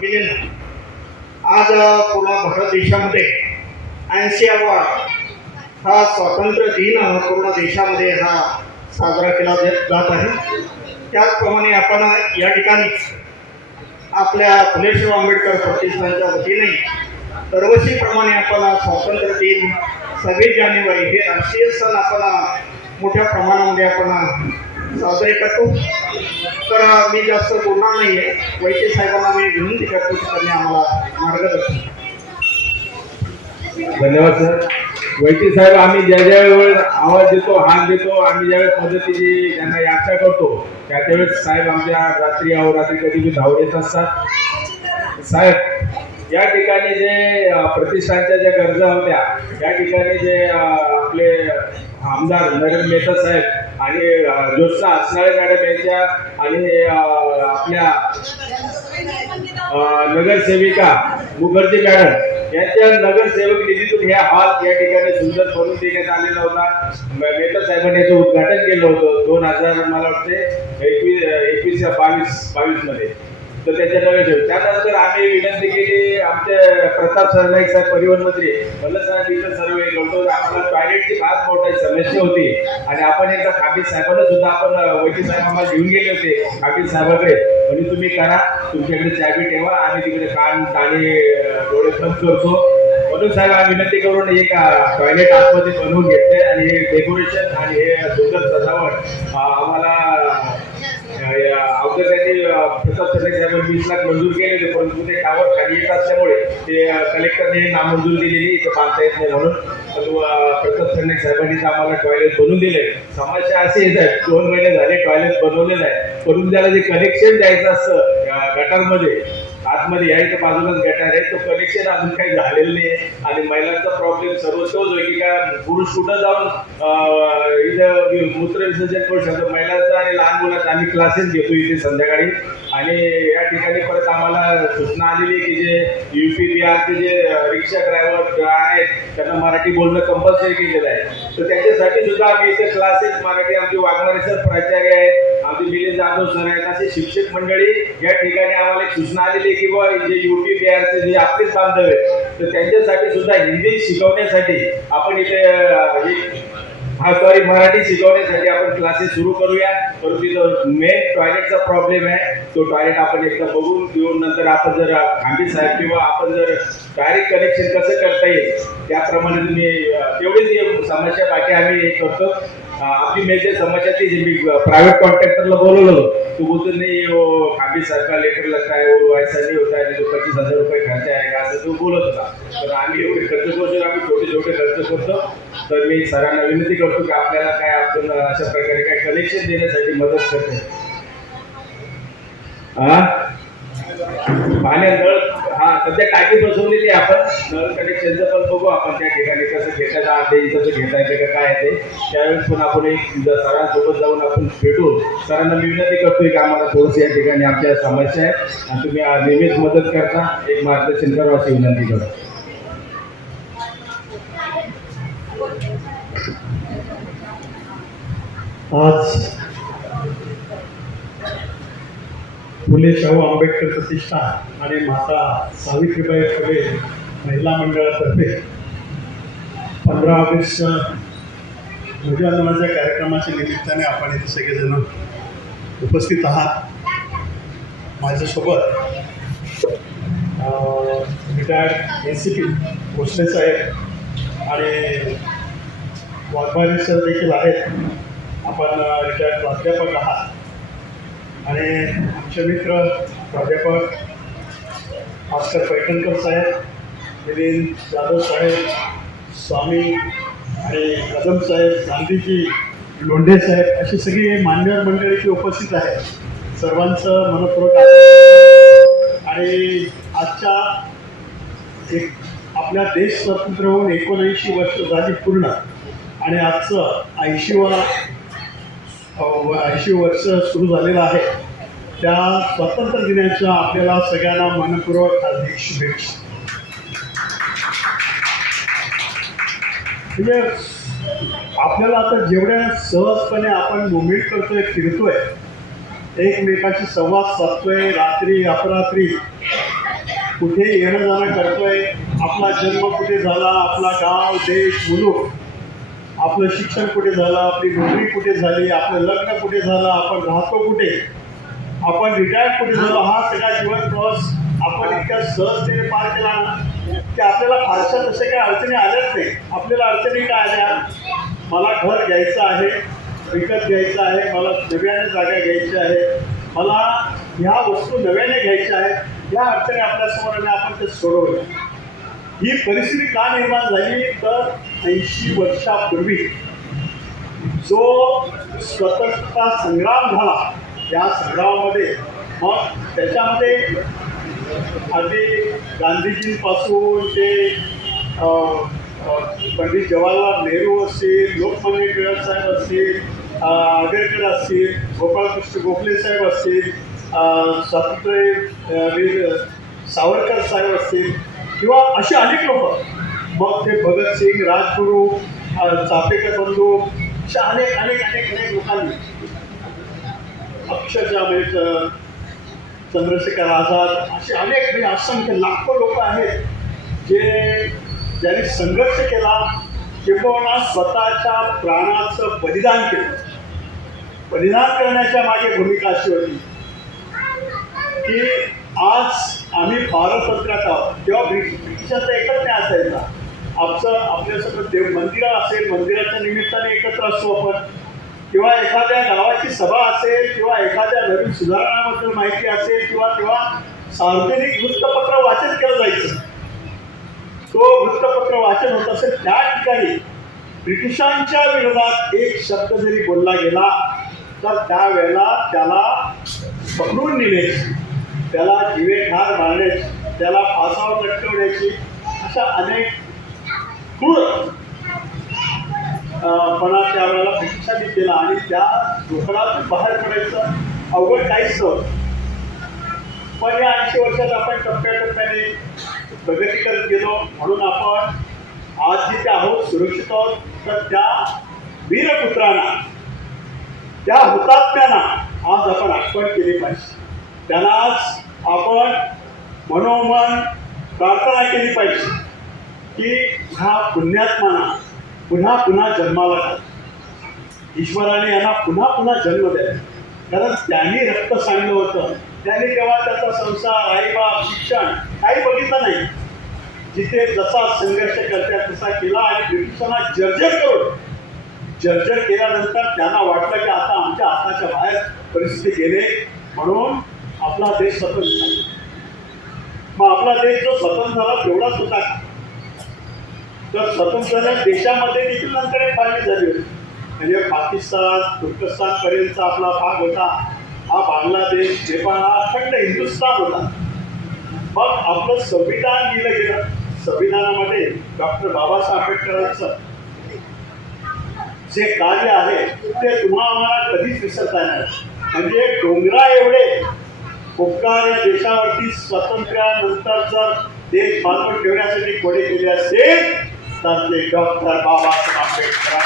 आज पूर्ण भारत देशामध्ये 80वा हा स्वातंत्र्य दिन पूर्ण देशामध्ये हा साजरा केला जात आहे। त्याचप्रमाणे आपण या ठिकाणी आपल्या फुले शाहू आंबेडकर प्रतिष्ठानच्या वतीने दरवर्षीप्रमाणे आपण स्वातंत्र्य दिन 26 जानेवारी हे राष्ट्रीय सण आपण मोठ्या प्रमाणामध्ये आपण साजरे करतो। तर मी जास्त बोलणार नाही आहे, वैद्य साहेबांना मी विनंती करतो की त्यांनी आम्हाला मार्गदर्शन। धन्यवाद सर। वैद्य साहेब, आम्ही ज्या ज्या वेळेस आवाज देतो, हाक देतो, आम्ही ज्यावेळेस मदतीची त्यांना याचना करतो त्यावेळेस साहेब आमच्या रात्री अहोरात्री कधी बी धावून येत असतात। साहेब, या ठिकाणी जे प्रतिष्ठानच्या ज्या गरजा होत्या त्या ठिकाणी जे आपले आमदार नरेंद्र मेहता साहेब आणि ज्योत्स्ना असणारे मॅडम यांच्या आणि आपल्या नगरसेविका मुखर्जी मॅडम यांच्या नगरसेवक निधीतून ह्या हॉल या ठिकाणी सुंदर बनवून देण्यात आलेला होता। मेहता साहेबांनी याचं उद्घाटन केलं होतं 2000 मला वाटते 21 या 22 मध्ये। तर त्याच्या नव्हे त्यानंतर आम्ही विनंती केली आमचे प्रताप सरनाईक साहेब परिवहन मंत्री म्हणलं साहेब इथं सर्वे करतो, आम्हाला टॉयलेटची फार मोठी समस्या होती आणि आपण एकदा खाबी साहेबांना सुद्धा आपण वैद्य साहेब आम्हाला घेऊन गेले होते खाबी साहेबाकडे, म्हणजे तुम्ही करा, तुमच्याकडे चाबी ठेवा, आम्ही तिकडे कान दाणे डोळे बंद करतो। म्हणून साहेब आम्ही विनंती करून एक टॉयलेट आतमध्ये बनवून घेतले आणि हे डेकोरेशन आणि हे सुंदर सजावट आम्हाला अवघड त्यांनी प्रताप सरनाईक साहेबांनी 20 लाख मंजूर केले होते, परंतु ते टावर खाली येत असल्यामुळे ते कलेक्टरने नामंजूर दिलेली इथं बांधता येत नाही म्हणून प्रताप सरनाईक साहेबांनी आम्हाला टॉयलेट बनवून दिले। समस्या अशी येत 2 महिने झाले टॉयलेट बनवलेलं आहे, परंतु त्याला जे कनेक्शन द्यायचं असतं गटारमध्ये आतमध्ये यायचं बाजूलाच गटार आहे, तो कनेक्शन अजून काही झालेलं नाही आणि महिलांचा प्रॉब्लेम सर्व तोच होय की काय पुरुष कुठं जाऊन इथं मूत्र विसर्जन करू शकतो। महिलांचा आणि लहान मुलांचा आम्ही क्लासेस घेतो इथे संध्याकाळी आणि या ठिकाणी परत आम्हाला सूचना आलेली की जे UP बिहारचे जे रिक्षा ड्रायव्हर आहेत त्यांना मराठी बोलणं कंपल्सरी केलेलं आहे, तर त्याच्यासाठी सुद्धा आम्ही इथे क्लासेस मराठी आमचे वाघमारे सर प्राचार्य आहेत, आमचे मिलिंद जाधव सर आहेत, असे शिक्षक मंडळी या ठिकाणी आम्हाला एक सूचना आलेली की बा जे UP बिहारचे जे आपलेच बांधव आहेत तर त्यांच्यासाठी सुद्धा हिंदी शिकवण्यासाठी आपण इथे मराठी शिकवण्यासाठी आपण क्लासेस सुरू करूया। परंतु तिथं मेन टॉयलेटचा प्रॉब्लेम आहे, तो टॉयलेट आपण एकदा बघून घेऊन नंतर आपण जर खांबी साहेब किंवा आपण जर डायरेक्ट कनेक्शन कसं करता येईल त्याप्रमाणे तुम्ही तेवढीच समस्या बाकी आम्ही हे करतो। आपली मेजर समस्या ती मी प्रायव्हेट कॉन्ट्रॅक्टरला बोलवलं होतं, तो बोलतो नाही खांबी साहेब लेटर लगता है वो ऐसा नहीं होता है, तो 25,000 रुपये खर्च आहे का असं तो बोलत होता। तर आम्ही एवढे खर्च करतो, आम्ही छोटे छोटे खर्च करतो। तर मी सरांना विनंती करतो की आपल्याला काय आपण अशा प्रकारे काय कनेक्शन देण्यासाठी मदत करते। पाण्यात नळ सध्या टाकी बसवलेली आपण नळ कनेक्शनचं पण बघू आपण त्या ठिकाणी कसं घेता येते कसं घेता येते का काय ते त्यावेळेस पण आपण एक सरांसोबत जाऊन आपण भेटून सरांना मी विनंती करतोय की आम्हाला थोडंसं या ठिकाणी आमच्या समस्या आहे आणि तुम्ही नेहमीच मदत करता, एक मार्गदर्शन करा अशी विनंती करतो। आज फुले शाहू आंबेडकर प्रतिष्ठान आणि माता सावित्रीबाई फुले महिला मंडळातर्फे 15 ऑगस्ट ध्वजारोहणाच्या कार्यक्रमाच्या निमित्ताने आपण इथे सगळेजण उपस्थित आहात। माझ्यासोबत रिटायर्ड ACP भोसले साहेब आणि वाघमारे सर देखील आहेत, आपण रिटायर्ड प्राध्यापक आहात आणि आमचे मित्र प्राध्यापक भास्कर पैठणकर साहेब, मिलिंद जाधव साहेब, स्वामी आणि कदम साहेब, गांधीजी लोंढे साहेब अशी सगळी मान्यवर मंडळी इथे उपस्थित आहेत। सर्वांचं मनपूर्वक आभार। आणि आजच्या एक आपल्या देश स्वतंत्र होऊन 79 वर्ष झाली पूर्ण आणि आजचं 80 वर्ष सुरू झालेलं आहे, त्या स्वातंत्र्य दिनाच्या आपल्याला सगळ्यांना मनपूर्वक हार्दिक शुभेच्छा। म्हणजे आपल्याला आता जेवढ्या सहजपणे आपण मुवमेंट करतोय, फिरतोय, एकमेकांशी संवाद साधतोय, रात्री अपरात्री कुठे येणं जाणं करतोय, आपला जन्म कुठे झाला, आपला गाव देश मुलूक, आपलं शिक्षण कुठे झालं, आपली नोकरी कुठे झाली, आपलं लग्न कुठे झालं, आपण राहतो कुठे, आपण रिटायर्ड कुठे झालो, हा सगळा जीवन प्रवास आपण इतक्या सहजतेने पार केला ना की आपल्याला फारशा तशा काही अडचणी आल्याच नाही. आपल्याला अडचणी काय आल्या, मला घर घ्यायचं आहे, विकत घ्यायचं आहे, मला नव्याने जागा घ्यायची आहे, मला ह्या वस्तू नव्याने घ्यायच्या आहेत, या अडचणी आपल्यासमोर आल्या, आपण ते सोडवल्या. ही परिस्थिती का निर्माण झाली तर 80 वर्षापूर्वी जो स्वतंत्रता संग्राम झाला, त्या संग्रामामध्ये मग त्याच्यामध्ये अगदी गांधीजींपासून ते पंडित जवाहरलाल नेहरू असतील, लोकमान्य टिळक साहेब असतील, आंबेडकर असतील, गोपाळकृष्ण गोखले साहेब असतील, स्वातंत्र्यवीर सावरकर साहेब असतील किंवा असे अनेक लोक, मग ते भगतसिंग, राजगुरू, चापेकर बंधू, अशा अनेक अनेक अनेक अनेक लोकांनी अक्षरशः म्हणजे चंद्रशेखर आझाद, असे अनेक म्हणजे असंख्य लाखो लोक आहेत ज्यांनी संघर्ष केला किंवा स्वतःच्या प्राणाचं बलिदान केलं. बलिदान करण्याच्या मागे भूमिका अशी होती की आज आम्ही पारतंत्र्यात आहोत. तेव्हा ब्रिटिशांचा एकच नाही असायचा, आपल्यासोबत देव मंदिरं असेल, मंदिराच्या निमित्ताने एकत्र असतो आपण, किंवा एखाद्या गावाची सभा असेल, किंवा एखाद्या नवीन सुधारणाबद्दल माहिती असेल, तेव्हा सार्वजनिक वृत्तपत्र वाचन केलं जायचं. तो वृत्तपत्र वाचन होत असेल त्या ठिकाणी ब्रिटिशांच्या विरोधात एक शब्द जरी बोलला गेला तर त्यावेळेला त्याला पकडून नेण्याची, त्याला जीवेठार मारण्याची, त्याला फासावर लटकवण्याची, अशा अनेक क्रूर पणा त्यावेळेला ब्रिटिशांनी केला आणि त्या जोखडातून बाहेर पडायचं अवघड काहीच नव्हतं. पण या 80 वर्षात आपण टप्प्याटप्प्याने प्रगती करत गेलो, म्हणून आपण आज जिथे आहोत सुरक्षित आहोत. तर त्या वीरपुत्रांना, त्या हुतात्म्यांना आज आपण आठवण केली पाहिजे, त्यांना आज आपण मनोमन प्रार्थना केली पाहिजे की ह्या पुण्यात्मांना पुन्हा पुन्हा जन्माला घाल, ईश्वराने यांना पुन्हा पुन्हा जन्म द्यावा. कारण त्यांनी रक्त सांडलं होतं, त्यांनी तेव्हा त्याचा संसार, आईबाप, शिक्षण काही बघितलं नाही. जिथे जसा संघर्ष करतात तसा केला आणि ब्रिटिशांना जर्जर केल्यानंतर त्यांना वाटलं की आता आमच्या हाताच्या बाहेर परिस्थिती गेले, म्हणून आपला देश स्वतंत्र झाला. मग आपला देश जो स्वतंत्र झाला तेवढाच होता, तर स्वतंत्र देशामध्ये देखील नंतर एक फाळणी झाली होती. म्हणजे पाकिस्तान, तुर्कस्तानपर्यंतचा आपला भाग होता, हा बांगलादेश, नेपाळ, हा अखंड हिंदुस्थान होता. मग आपलं संविधान लिहिलं गेलं. संविधानामध्ये डॉक्टर बाबासाहेब आंबेडकरांचं जे कार्य आहे ते तुम्हाला आम्हाला कधीच विसरता येणार. म्हणजे डोंगरा एवढे उपकार या देशावरती स्वातंत्र्यानंतर जर देश बांधून ठेवण्यासाठी कोणी केले असेल तर ते डॉक्टर बाबासाहेब आंबेडकर.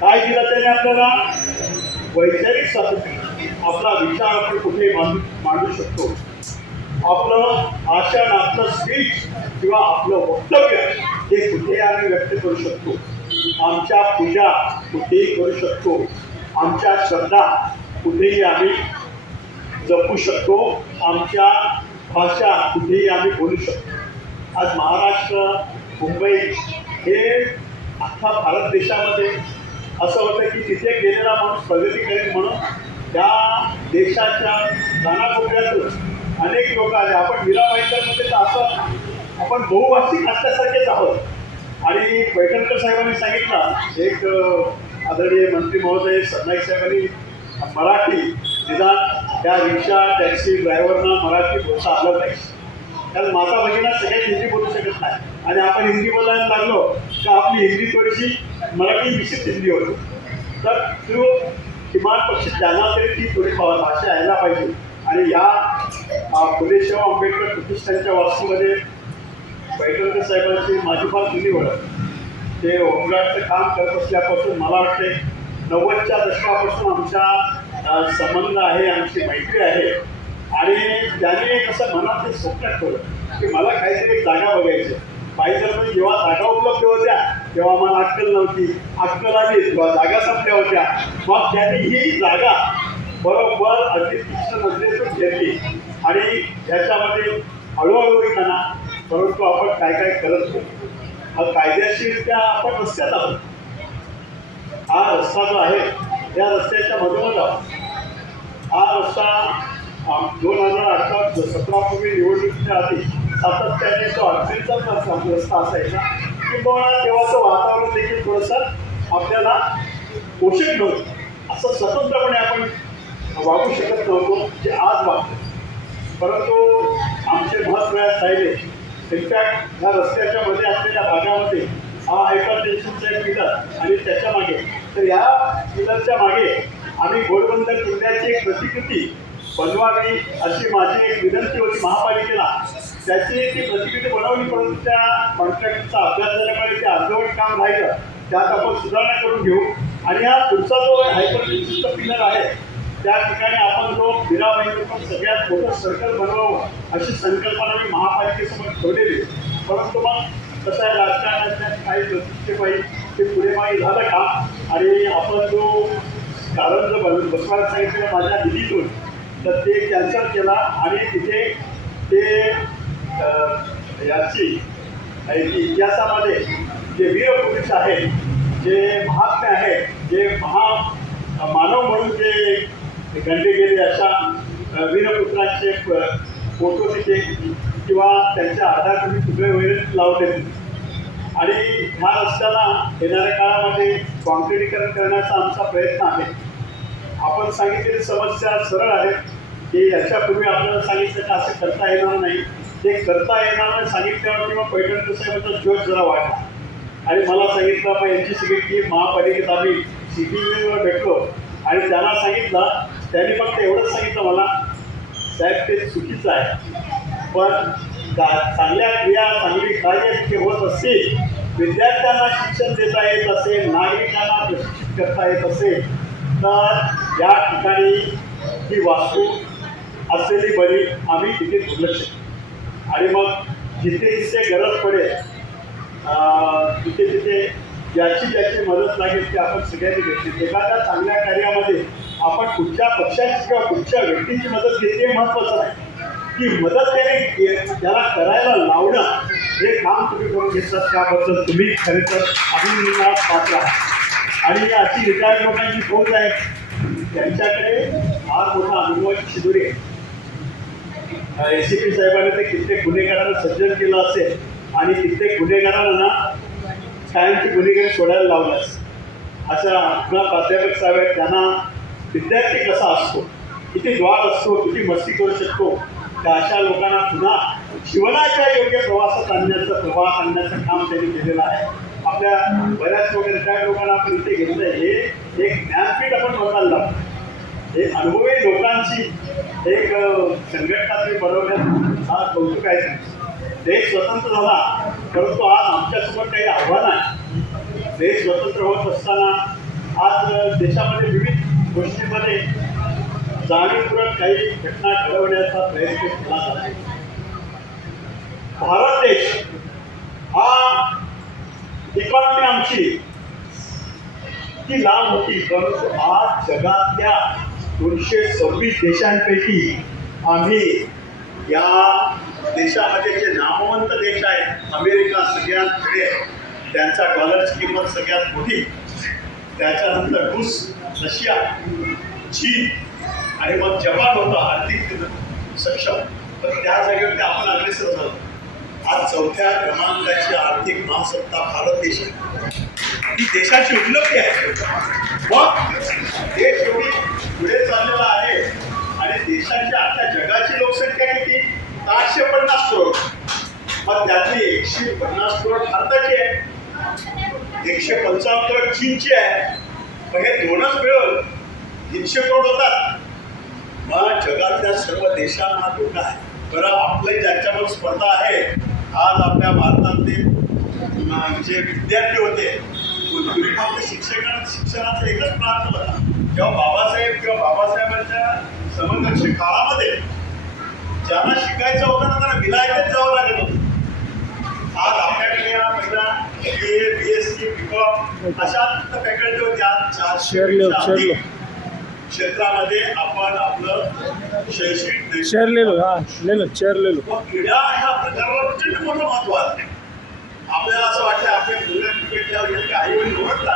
काय दिलं त्याने आपल्याला? वैचारिक स्वातंत्र्य. आपला विचार आपण कुठे मांडू शकतो, आपलं भाषण, आपलं स्पीच किंवा आपलं वक्तव्य हे कुठे आम्ही व्यक्त करू शकतो, आमच्या पूजा कुठेही करू शकतो, आमच्या श्रद्धा कुठेही आम्ही जपू शकतो, आमच्या भाषा कुठेही आम्ही बोलू शकतो. आज महाराष्ट्र, मुंबई हे अख्खा भारत देशामध्ये असं होतं की तिथे गेलेला माणूस प्रगती करेल म्हणून त्या देशाच्या कानाकोपऱ्यातून अनेक लोक आले. आपण मीराबाईंमध्ये तर असं आपण बहुभाषिक असल्यासारखेच आहोत. आणि पैठणकर साहेबांनी सांगितलं, एक आदरणीय मंत्री महोदय सरनाईक साहेबांनी मराठी निदान त्या रिक्षा टॅक्सी ड्रायव्हरना मराठी बोलता आलं पाहिजे. कारण माता भगिना सगळ्यात हिंदी बोलू शकत नाही आणि आपण हिंदी बोलायला लागलो तर आपली हिंदी थोडीशी मराठी मिश्रित हिंदी होतो. तर तो किमान पक्षी त्यांना तरी ती थोडी भाषा यायला पाहिजे. आणि या फुले शाहू आंबेडकर प्रतिष्ठानच्या वास्तूमध्ये पैठणकर साहेबांची माझी फार जुनी ओळख. ते होमगार्डचं काम करत असल्यापासून मला वाटते 90च्या दशकापासून आमच्या संबंध आहे, आमची मैत्री आहे. आणि त्याने कसं मनात ते स्वप्न ठेवलं की मला काहीतरी एक जागा बघायची. पाहिजे तर जेव्हा जागा उपलब्ध होत्या तेव्हा मला अक्कल नव्हती, अक्कल आली तेव्हा जागा संपल्या होत्या. मग त्याने ही जागा बरोबर अगदी तीक्ष्ण नजरेतून घेतली आणि ह्याच्यामध्ये हळूहळू येताना परंतु आपण काय काय करत होतो. हा कायदेशीररित्या आपण रस्त्यात आहोत. हा रस्ता जो आहे या रस्त्याच्या मधोमध आहोत. हा रस्ता 2017 पूर्वी निवडणुकीच्या आधी सातत्याने तो अडचणीचाच रस्ता असायचा किंवा तेव्हाचं वातावरण देखील थोडंसं आपल्याला पोषक नव्हतं. असं स्वतंत्रपणे आपण वागू शकत नव्हतो जे आज वागतो. परंतु आमचे महत्त्वाचे राहिले. इनफॅक्ट ह्या रस्त्याच्या मध्ये असलेल्या भागामध्ये हा हायपरटेन्शनचा एक पिलर आणि त्याच्या मागे तर या पिलरच्या मागे आम्ही घोडबंदर किल्ल्याची एक प्रतिकृती बनवावी अशी माझी एक विनंती होती महापालिकेला. त्याची ती प्रतिकृती बनवली परंतु त्या कॉन्ट्रॅक्टचा अभ्यास झाल्यामुळे ते अर्धवट काम राहिलं. त्यात आपण सुधारणा करून घेऊ आणि हा पुढचा जो हायपरटेन्शनचा पिलर आहे त्या ठिकाणी आपण जो पण सगळ्यात मोठं सर्कल बनवावं अशी संकल्पना मी महापालिकेसमोर ठेवलेली. परंतु मग कसं आहे राजकारणाच्या काही प्रतिष्ठेपायी ते पुढे मागे झालं का आणि आपण जो कारण जो बसवायला सांगितलेलं माझ्या निधीतून तर ते कॅन्सल केला आणि तिथे ते याची इतिहासामध्ये जे वीरपुरुष आहेत, जे महात्मे आहेत, जे मानव म्हणून जे गणले गेले अशा वीरपुत्रांचे फोटो तिथे किंवा त्यांच्या आधारभूमी तुकडे वगैरे लावले. आणि ह्या रस्त्याला येणाऱ्या काळामध्ये कॉन्क्रिटीकरण करण्याचा आमचा प्रयत्न आहे. आपण सांगितलेली समस्या सरळ आहे की याच्यापूर्वी आपल्याला सांगितलं की असं करता येणार नाही. ते करता येणार नाही सांगितल्यावर किंवा पैठणकर साहेबांचा जोश जरा वाढला आणि मला सांगितलं आपण यांची सगळी टीम महापालिकेत आम्ही CTVवर भेटलो आणि त्यांना सांगितलं. त्यांनी फक्त एवढंच सांगितलं मला साहेब ते चुकीचं आहे पण चांगल्या क्रिया चांगली कार्य तिथे होत असतील, विद्यार्थ्यांना शिक्षण देता येत असेल, नागरिकांना प्रशिक्षित करता येत असेल तर या ठिकाणी ही वास्तू असलेली बरी आम्ही तिथे दुर्लक्ष आणि मग जिथे जिथे गरज पडेल तिथे तिथे ज्याची मदत लागेल ती आपण सगळ्यांनी घेतली. एखाद्या चांगल्या कार्यामध्ये आपण कुठच्या पक्षाची किंवा कुठच्या व्यक्तीची मदत घेते महत्त्वाचं नाही. की मदत त्याला करायला लावणं हे काम तुम्ही करून घेतलं त्याबद्दल तुम्ही खरं तर अभिनंदनास पात्र आहात. आणि अशी रिटायर्ड लोकांची फौज आहे त्यांच्याकडे फार मोठा अनुभवाची शिदोरी आहे. ACP साहेबांनी ते कित्येक गुन्हेगारांना सज्जन केलं असेल आणि कित्येक गुन्हेगारांना कायमची गुन्हेगारी सोडायला लावल्यास अशा आपला प्राध्यापक साहेब आहेत. त्यांना विद्यार्थी कसा असतो, किती द्वार असतो, किती मस्ती करू शकतो त्या अशा लोकांना पुन्हा जीवनाच्या योग्य प्रवास आणण्याचं काम त्यांनी केलेलं आहे. आपल्या बऱ्याच वगैरे रिटायर्ड लोकांना आपण इथे घेतलं हे एक ज्ञानपीठ आपण बघायला लागतो. हे अनुभवी लोकांची एक संघटना तुम्ही बनवण्यात हा कौतुक आहे. देश स्वतंत्र झाला परंतु आज आमच्यासमोर काही आव्हान आहे. देश स्वतंत्र होत असताना आज देशामध्ये विविध गोष्टींमध्ये जाणीवपूर्वक काही घटना घडवण्याचा प्रयत्न केला जातो. भारत देश हा इकॉनॉमी आमची ती लाभ होती परंतु आज जगातल्या 226 देशांपैकी आम्ही या देशामध्ये जे नामवंत देश आहेत अमेरिका सगळ्यात पुढे, त्यांचा डॉलरची किंमत सगळ्यात मोठी, त्याच्यानंतर रूस, रशिया, चीन आणि मग जपान होता आर्थिक सक्षम. तर त्या जागेवरती आपण अग्रेसर झालो. आज 4थ्या क्रमांकाची आर्थिक महासत्ता भारत देश आहे. ही देशाची उपलब्धी आहे. मग देश एवढी पुढे चाललेला आहे आणि देशाची आता जगाची लोकसंख्या किती 750 करोड. मग त्यातली 150 करोड भारताची आहे, 155 करोड चीनची आहे. मग हे दोनच मिळून 300 करोड होतात. मग जगातल्या सर्व देशांना हा धोका आहे. बरं आपलं ज्याच्यावर स्पर्धा आहे आज आपल्या भारतातले जे विद्यार्थी होते पूर्वी फक्त शिक्षणाचा एकच प्रांत होता जेव्हा बाबासाहेब किंवा बाबासाहेबांच्या समकक्ष काळामध्ये ज्यांना शिकायचं होतं ना त्यांना विलायतेत जावं लागत होतं. आज आपल्याकडे हा पहिला BSc BCom अशा फॅकल्टी होत्या. 400 क्षेत्रामध्ये आपण आपलं शैक्षणिक चेयर ले लो, हाँ ले लो, चेयर ले लो. क्रीडा ह्या प्रकाराला प्रचंड मोठं महत्व आहे. आपल्याला असं वाटतं आपल्या मुलं क्रिकेटला गेले की आई वडील ओळखतात.